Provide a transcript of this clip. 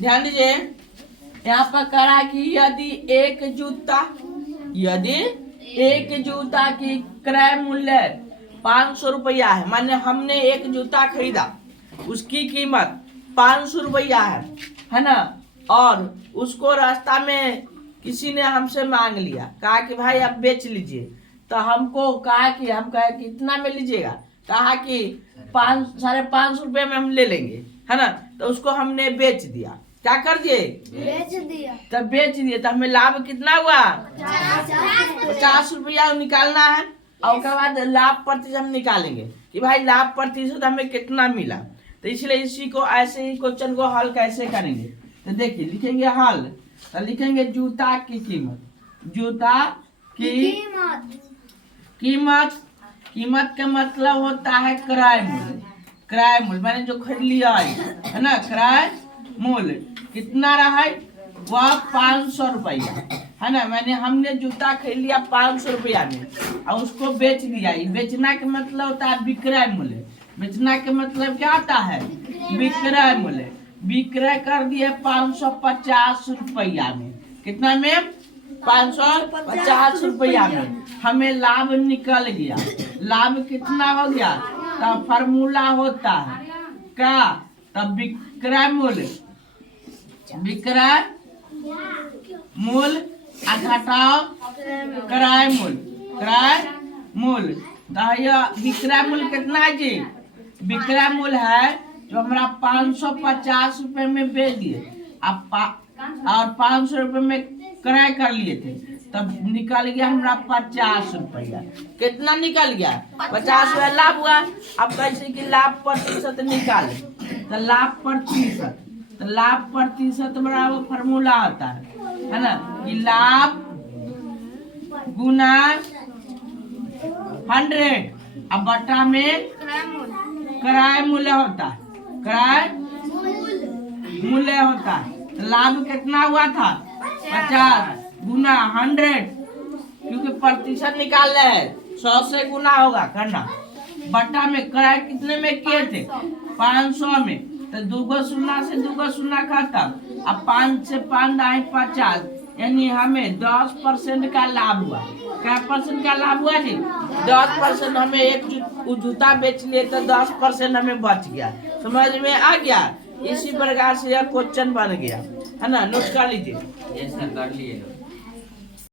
ध्यान दीजिए, यहाँ पर करा कि यदि एक जूता की क्रय मूल्य 500 रुपया है, माने हमने एक जूता खरीदा, उसकी कीमत 500 रुपया है ना, और उसको रास्ता में किसी ने हमसे मांग लिया, कहा कि भाई आप बेच लीजिए, तो हमको कहा कि हम कहे कि इतना में लीजिएगा, कहा कि 550 रुपये में हम ले लेंगे, है ना, तो उसको हमने बेच दिया। क्या कर दिए? बेच दिया। तब बेच दिए तो हमें लाभ कितना हुआ? 50 रुपया निकालना है, और उसके बाद लाभ प्रतिशत हम निकालेंगे कि भाई लाभ प्रतिशत हमें कितना मिला। तो इसलिए इसी को ऐसे ही क्वेश्चन को हल कैसे करेंगे, तो देखिए लिखेंगे हल, तो लिखेंगे जूता की कीमत, जूता की कीमत, कीमत का मतलब होता है क्रय मूल्य, क्रय मूल्य माने जो खरीद लिया है ना, क्रय मूल्य कितना रहा है? वह 500 रुपया है ना, मैंने हमने जूता खरीद लिया 500 रुपया में और उसको बेच दिया। बेचना का मतलब होता है विक्रय मूल्य, बेचना का मतलब क्या होता है? विक्रय मूल्य। विक्रय कर दिए 550 रुपया में, कितना में? 550 रुपया में हमें लाभ निकल गया। लाभ कितना हो गया? तब फार्मूला होता है क्या? तब विक्रय मूल्य, विक्रय मूल्य घटाओ क्रय मूल्य, क्रय मूल्य। तो यह विक्रय मूल्य कितना है जी? विक्रय मूल्य है जो हमारा 550 रुपए में बेच दिए और 500 रुपए में क्रय कर लिए थे, तब निकल गया हमारा 50 रुपया। कितना निकल गया? 50 रुपया लाभ हुआ। अब कैसे कि लाभ प्रतिशत निकाले, तो लाभ प्रतिशत, तो लाभ प्रतिशत बराबर फार्मूला होता है ना, कि लाभ गुना 100 अब बटा में क्रय मूल्य होता है, क्रय मूल्य होता है। तो लाभ कितना हुआ था? 50 गुना 100, क्योंकि प्रतिशत निकाल रहे हैं, 100 से गुना होगा करना, बटा में क्रय कितने में किए थे? 500 में, तो 2 शून्य से 2 शून्य खत्म, अब 5 से 5 आए 50, यानी हमें 10% का लाभ हुआ। क्या परसेंट का लाभ हुआ जी? 10%। हमें एक जूता बेच लिए तो 10% हमें बच गया। समझ में आ गया? इसी प्रकार से यह क्वेश्चन बन गया, है ना, नोट कर लीजिए। ये सर कर लिए।